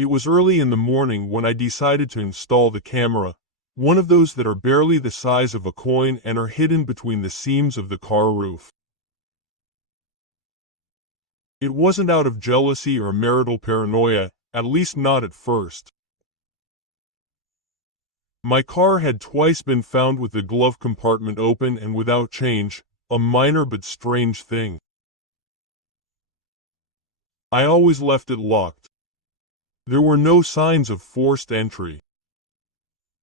It was early in the morning when I decided to install the camera, one of those that are barely the size of a coin and are hidden between the seams of the car roof. It wasn't out of jealousy or marital paranoia, at least not at first. My car had twice been found with the glove compartment open and without change, a minor but strange thing. I always left it locked. There were no signs of forced entry.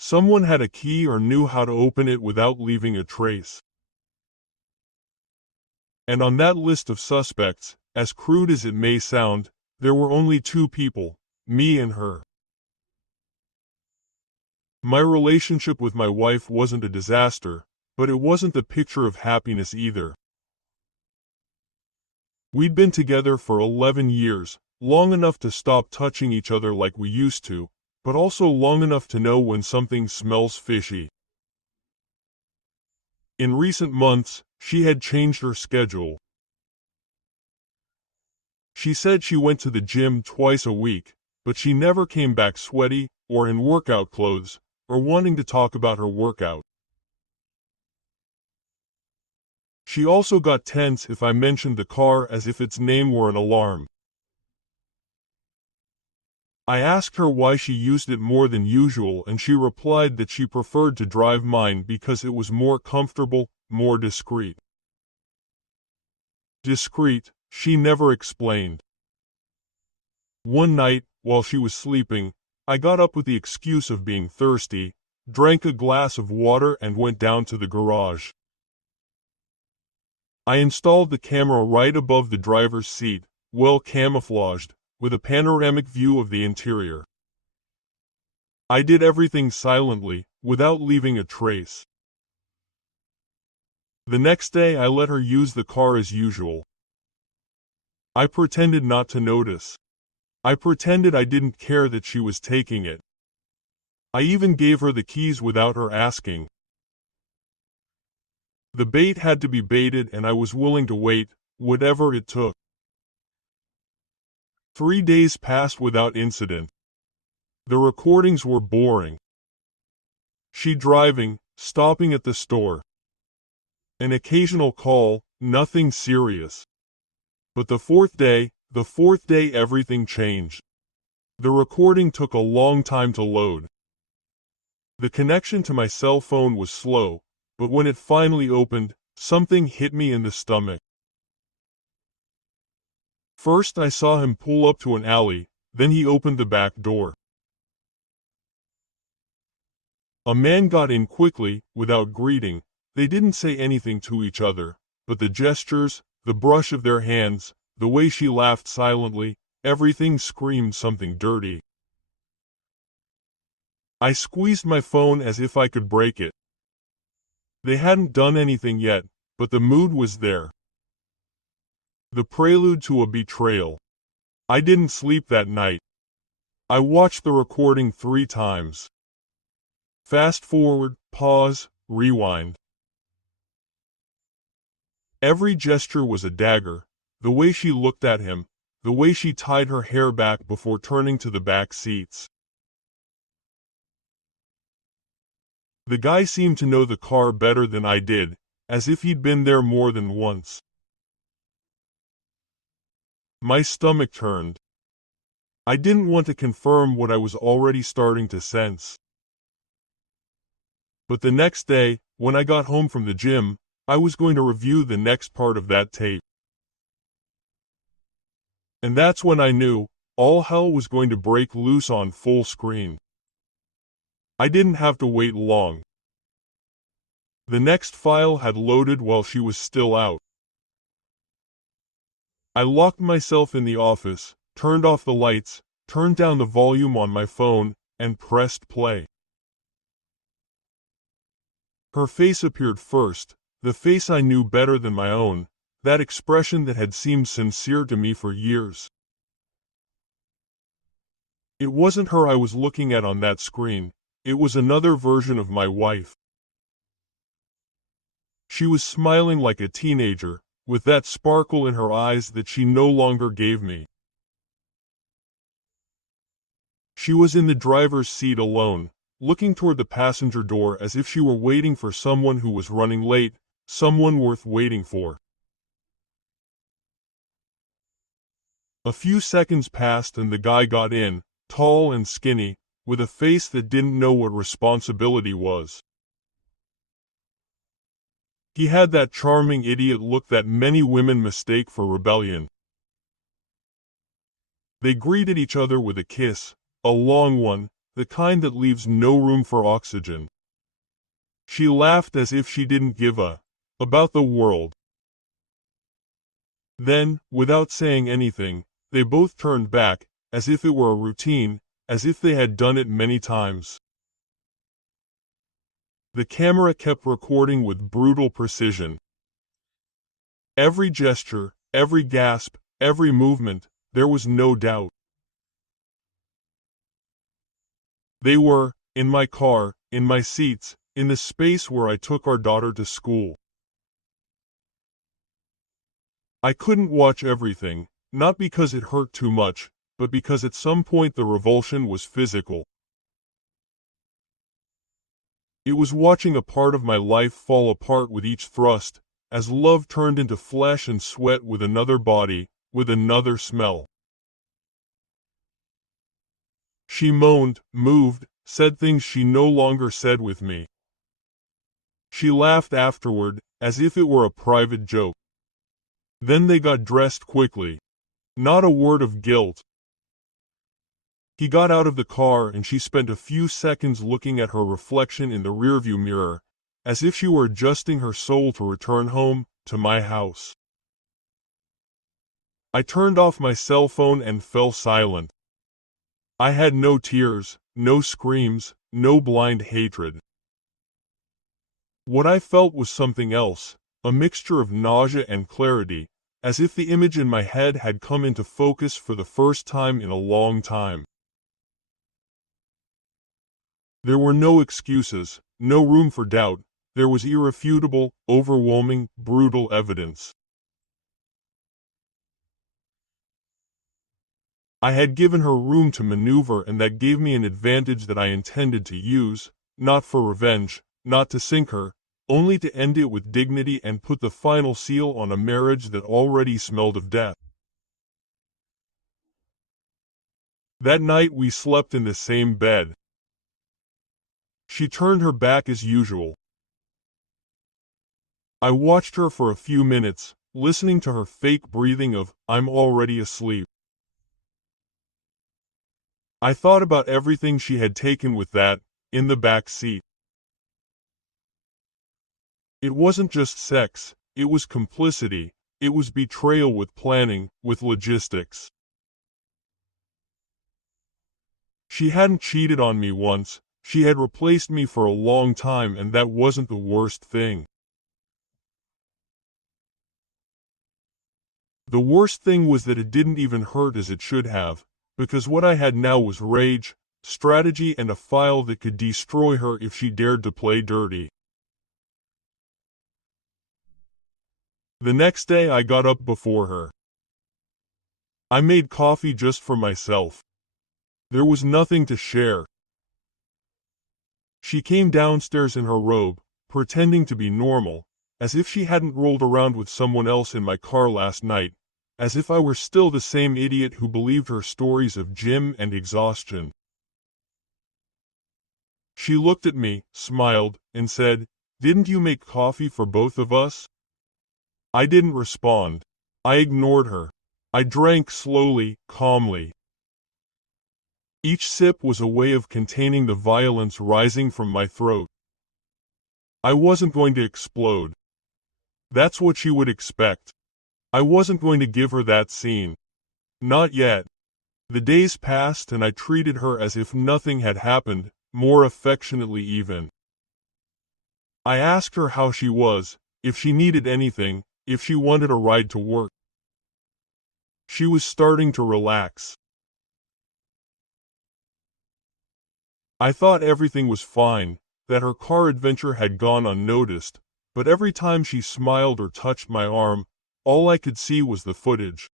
Someone had a key or knew how to open it without leaving a trace. And on that list of suspects, as crude as it may sound, there were only two people, me and her. My relationship with my wife wasn't a disaster, but it wasn't the picture of happiness either. We'd been together for 11 years, long enough to stop touching each other like we used to, but also long enough to know when something smells fishy. In recent months, she had changed her schedule. She said she went to the gym twice a week, but she never came back sweaty, or in workout clothes, or wanting to talk about her workout. She also got tense if I mentioned the car as if its name were an alarm. I asked her why she used it more than usual, and she replied that she preferred to drive mine because it was more comfortable, more discreet. Discreet, she never explained. One night, while she was sleeping, I got up with the excuse of being thirsty, drank a glass of water and went down to the garage. I installed the camera right above the driver's seat, well camouflaged, with a panoramic view of the interior. I did everything silently, without leaving a trace. The next day I let her use the car as usual. I pretended not to notice. I pretended I didn't care that she was taking it. I even gave her the keys without her asking. The bait had to be baited and I was willing to wait, whatever it took. 3 days passed without incident. The recordings were boring. She driving, stopping at the store. An occasional call, nothing serious. But the fourth day everything changed. The recording took a long time to load. The connection to my cell phone was slow, but when it finally opened, something hit me in the stomach. First I saw him pull up to an alley, then he opened the back door. A man got in quickly, without greeting. They didn't say anything to each other, but the gestures, the brush of their hands, the way she laughed silently, everything screamed something dirty. I squeezed my phone as if I could break it. They hadn't done anything yet, but the mood was there. The prelude to a betrayal. I didn't sleep that night. I watched the recording 3 times. Fast forward, pause, rewind. Every gesture was a dagger, the way she looked at him, the way she tied her hair back before turning to the back seats. The guy seemed to know the car better than I did, as if he'd been there more than once. My stomach turned. I didn't want to confirm what I was already starting to sense. But the next day, when I got home from the gym, I was going to review the next part of that tape. And that's when I knew, all hell was going to break loose on full screen. I didn't have to wait long. The next file had loaded while she was still out. I locked myself in the office, turned off the lights, turned down the volume on my phone, and pressed play. Her face appeared first, the face I knew better than my own, that expression that had seemed sincere to me for years. It wasn't her I was looking at on that screen, it was another version of my wife. She was smiling like a teenager, with that sparkle in her eyes that she no longer gave me. She was in the driver's seat alone, looking toward the passenger door as if she were waiting for someone who was running late, someone worth waiting for. A few seconds passed and the guy got in, tall and skinny, with a face that didn't know what responsibility was. He had that charming idiot look that many women mistake for rebellion. They greeted each other with a kiss, a long one, the kind that leaves no room for oxygen. She laughed as if she didn't give a about the world. Then, without saying anything, they both turned back, as if it were a routine, as if they had done it many times. The camera kept recording with brutal precision. Every gesture, every gasp, every movement, there was no doubt. They were, in my car, in my seats, in the space where I took our daughter to school. I couldn't watch everything, not because it hurt too much, but because at some point the revulsion was physical. It was watching a part of my life fall apart with each thrust, as love turned into flesh and sweat with another body, with another smell. She moaned, moved, said things she no longer said with me. She laughed afterward, as if it were a private joke. Then they got dressed quickly. Not a word of guilt. He got out of the car and she spent a few seconds looking at her reflection in the rearview mirror, as if she were adjusting her soul to return home, to my house. I turned off my cell phone and fell silent. I had no tears, no screams, no blind hatred. What I felt was something else, a mixture of nausea and clarity, as if the image in my head had come into focus for the first time in a long time. There were no excuses, no room for doubt, there was irrefutable, overwhelming, brutal evidence. I had given her room to maneuver, and that gave me an advantage that I intended to use, not for revenge, not to sink her, only to end it with dignity and put the final seal on a marriage that already smelled of death. That night we slept in the same bed. She turned her back as usual. I watched her for a few minutes, listening to her fake breathing of, "I'm already asleep." I thought about everything she had taken with that, in the back seat. It wasn't just sex, it was complicity, it was betrayal with planning, with logistics. She hadn't cheated on me once, she had replaced me for a long time, and that wasn't the worst thing. The worst thing was that it didn't even hurt as it should have, because what I had now was rage, strategy, and a file that could destroy her if she dared to play dirty. The next day I got up before her. I made coffee just for myself. There was nothing to share. She came downstairs in her robe, pretending to be normal, as if she hadn't rolled around with someone else in my car last night, as if I were still the same idiot who believed her stories of gym and exhaustion. She looked at me, smiled, and said, "Didn't you make coffee for both of us?" I didn't respond. I ignored her. I drank slowly, calmly. Each sip was a way of containing the violence rising from my throat. I wasn't going to explode. That's what she would expect. I wasn't going to give her that scene. Not yet. The days passed and I treated her as if nothing had happened, more affectionately even. I asked her how she was, if she needed anything, if she wanted a ride to work. She was starting to relax. I thought everything was fine, that her car adventure had gone unnoticed, but every time she smiled or touched my arm, all I could see was the footage.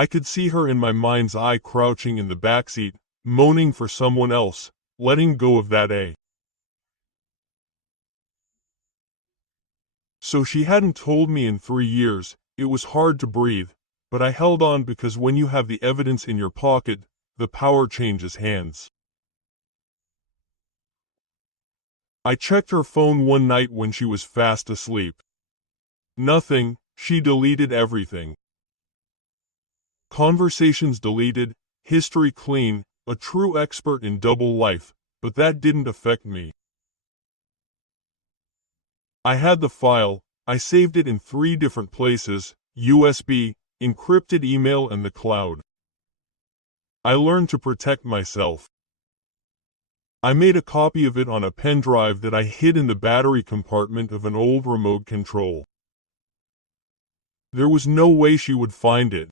I could see her in my mind's eye crouching in the backseat, moaning for someone else, letting go of that A. So she hadn't told me in 3 years. It was hard to breathe, but I held on because when you have the evidence in your pocket, the power changes hands. I checked her phone one night when she was fast asleep. Nothing, she deleted everything. Conversations deleted, history clean, a true expert in double life, but that didn't affect me. I had the file. I saved it in 3 different places: USB, encrypted email, and the cloud. I learned to protect myself. I made a copy of it on a pen drive that I hid in the battery compartment of an old remote control. There was no way she would find it.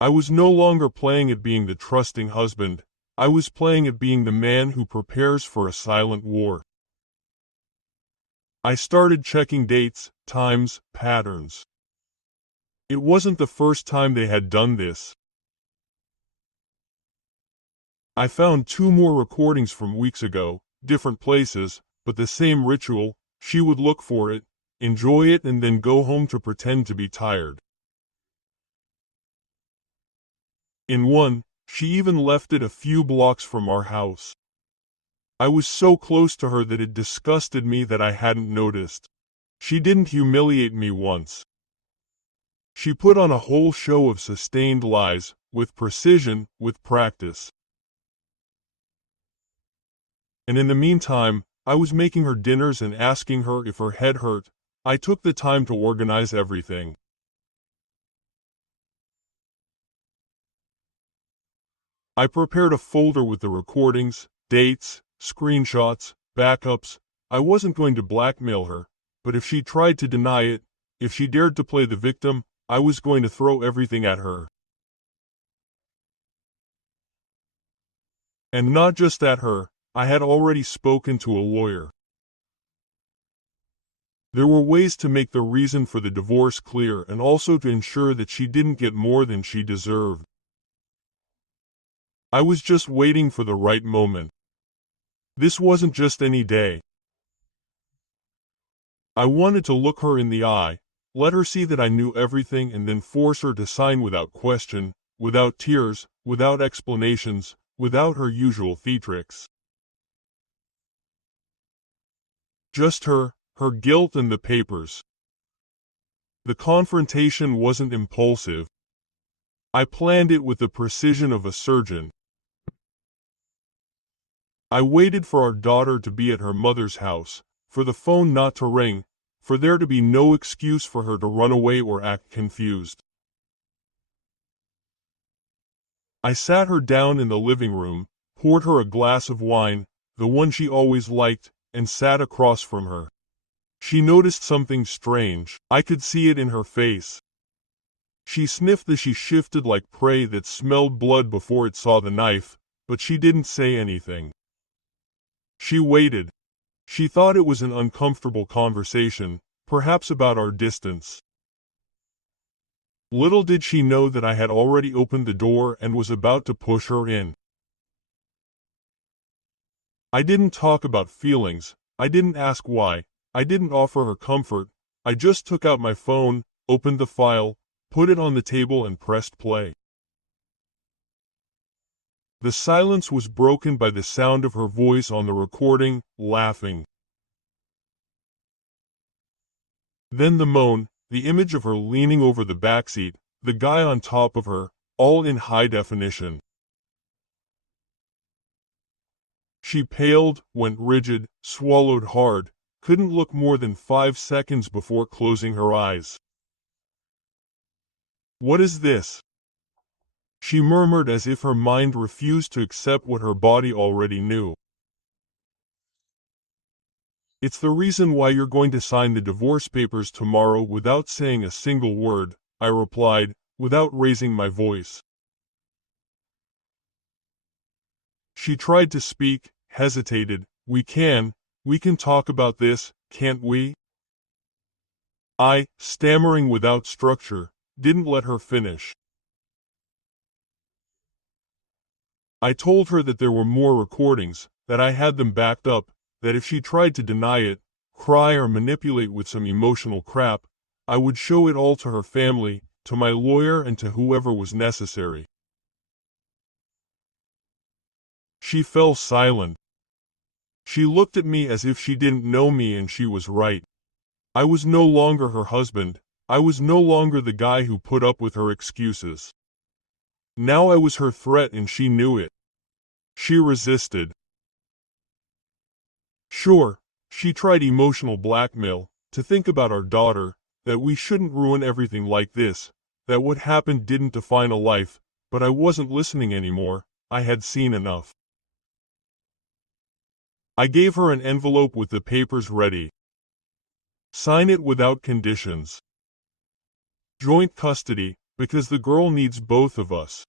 I was no longer playing at being the trusting husband. I was playing at being the man who prepares for a silent war. I started checking dates, times, patterns. It wasn't the first time they had done this. I found 2 more recordings from weeks ago, different places, but the same ritual. She would look for it, enjoy it, and then go home to pretend to be tired. In one, she even left it a few blocks from our house. I was so close to her that it disgusted me that I hadn't noticed. She didn't humiliate me once. She put on a whole show of sustained lies, with precision, with practice. And in the meantime, I was making her dinners and asking her if her head hurt. I took the time to organize everything. I prepared a folder with the recordings, dates, screenshots, backups. I wasn't going to blackmail her, but if she tried to deny it, if she dared to play the victim, I was going to throw everything at her. And not just at her. I had already spoken to a lawyer. There were ways to make the reason for the divorce clear and also to ensure that she didn't get more than she deserved. I was just waiting for the right moment. This wasn't just any day. I wanted to look her in the eye, let her see that I knew everything, and then force her to sign without question, without tears, without explanations, without her usual theatrics. Just her guilt, and the papers. The confrontation wasn't impulsive. I planned it with the precision of a surgeon. I waited for our daughter to be at her mother's house, for the phone not to ring, for there to be no excuse for her to run away or act confused. I sat her down in the living room, poured her a glass of wine, the one she always liked, and sat across from her. She noticed something strange. I could see it in her face. She sniffed as she shifted like prey that smelled blood before it saw the knife, but she didn't say anything. She waited. She thought it was an uncomfortable conversation, perhaps about our distance. Little did she know that I had already opened the door and was about to push her in. I didn't talk about feelings. I didn't ask why. I didn't offer her comfort. I just took out my phone, opened the file, put it on the table, and pressed play. The silence was broken by the sound of her voice on the recording, laughing. Then the moan, the image of her leaning over the backseat, the guy on top of her, all in high definition. She paled, went rigid, swallowed hard, couldn't look more than 5 seconds before closing her eyes. "What is this?" she murmured as if her mind refused to accept what her body already knew. "It's the reason why you're going to sign the divorce papers tomorrow without saying a single word," I replied, without raising my voice. She tried to speak, hesitated. We can talk about this, can't we?" I, stammering without structure, didn't let her finish. I told her that there were more recordings, that I had them backed up, that if she tried to deny it, cry or manipulate with some emotional crap, I would show it all to her family, to my lawyer and to whoever was necessary. She fell silent. She looked at me as if she didn't know me, and she was right. I was no longer her husband. I was no longer the guy who put up with her excuses. Now I was her threat, and she knew it. She resisted. Sure, she tried emotional blackmail, to think about our daughter, that we shouldn't ruin everything like this, that what happened didn't define a life, but I wasn't listening anymore. I had seen enough. I gave her an envelope with the papers ready. Sign it without conditions. Joint custody, because the girl needs both of us.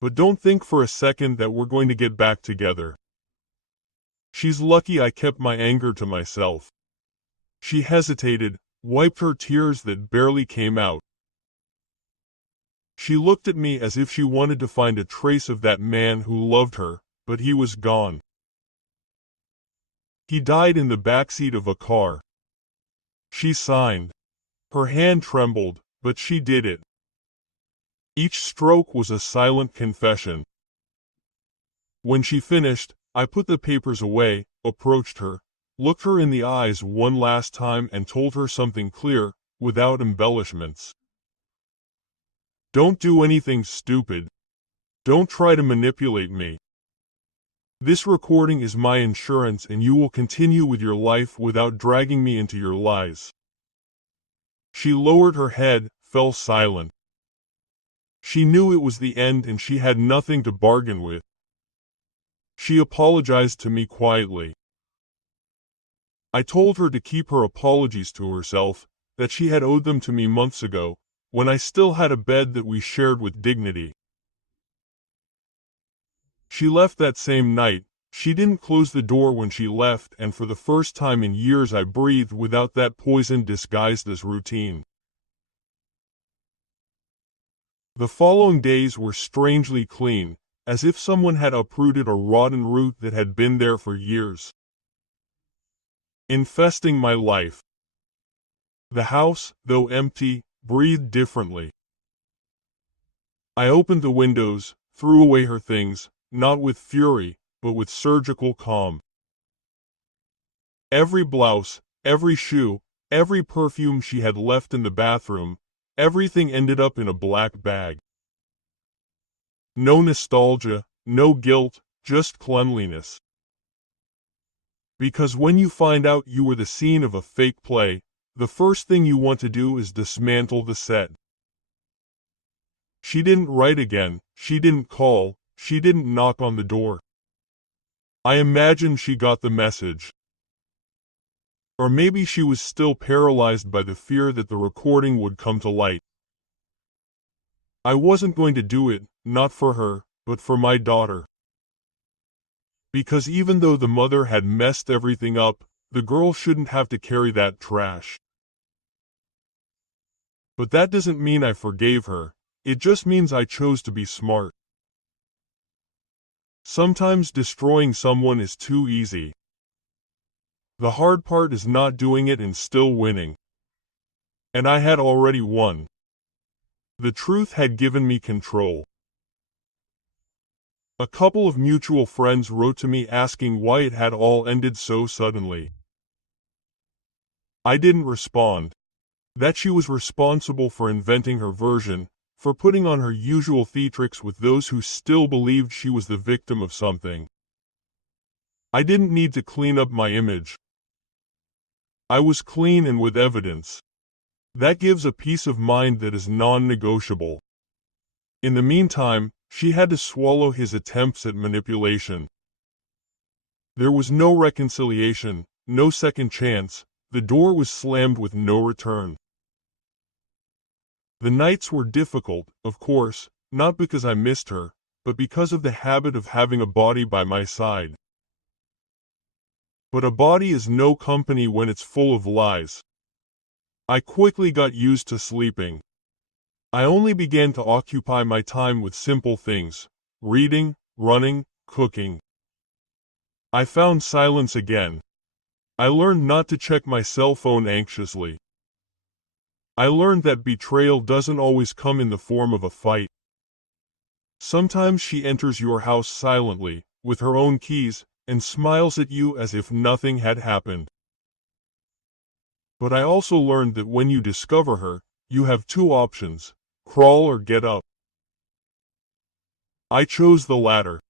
But don't think for a second that we're going to get back together. She's lucky I kept my anger to myself. She hesitated, wiped her tears that barely came out. She looked at me as if she wanted to find a trace of that man who loved her, but he was gone. He died in the backseat of a car. She signed. Her hand trembled, but she did it. Each stroke was a silent confession. When she finished, I put the papers away, approached her, looked her in the eyes one last time, and told her something clear, without embellishments. Don't do anything stupid. Don't try to manipulate me. This recording is my insurance, and you will continue with your life without dragging me into your lies. She lowered her head, fell silent. She knew it was the end, and she had nothing to bargain with. She apologized to me quietly. I told her to keep her apologies to herself, that she had owed them to me months ago, when I still had a bed that we shared with dignity. She left that same night. She didn't close the door when she left, and for the first time in years I breathed without that poison disguised as routine. The following days were strangely clean, as if someone had uprooted a rotten root that had been there for years, infesting my life. The house, though empty, breathed differently. I opened the windows, threw away her things, not with fury, but with surgical calm. Every blouse, every shoe, every perfume she had left in the bathroom, everything ended up in a black bag. No nostalgia, no guilt, just cleanliness. Because when you find out you were the scene of a fake play, the first thing you want to do is dismantle the set. She didn't write again, she didn't call, she didn't knock on the door. I imagine she got the message. Or maybe she was still paralyzed by the fear that the recording would come to light. I wasn't going to do it, not for her, but for my daughter. Because even though the mother had messed everything up, the girl shouldn't have to carry that trash. But that doesn't mean I forgave her, it just means I chose to be smart. Sometimes destroying someone is too easy. The hard part is not doing it and still winning. And I had already won. The truth had given me control. A couple of mutual friends wrote to me asking why it had all ended so suddenly. I didn't respond. That she was responsible for inventing her version, for putting on her usual theatrics with those who still believed she was the victim of something. I didn't need to clean up my image. I was clean and with evidence. That gives a peace of mind that is non-negotiable. In the meantime, she had to swallow his attempts at manipulation. There was no reconciliation, no second chance, the door was slammed with no return. The nights were difficult, of course, not because I missed her, but because of the habit of having a body by my side. But a body is no company when it's full of lies. I quickly got used to sleeping. I only began to occupy my time with simple things, reading, running, cooking. I found silence again. I learned not to check my cell phone anxiously. I learned that betrayal doesn't always come in the form of a fight. Sometimes she enters your house silently, with her own keys, and smiles at you as if nothing had happened. But I also learned that when you discover her, you have two options: crawl or get up. I chose the latter.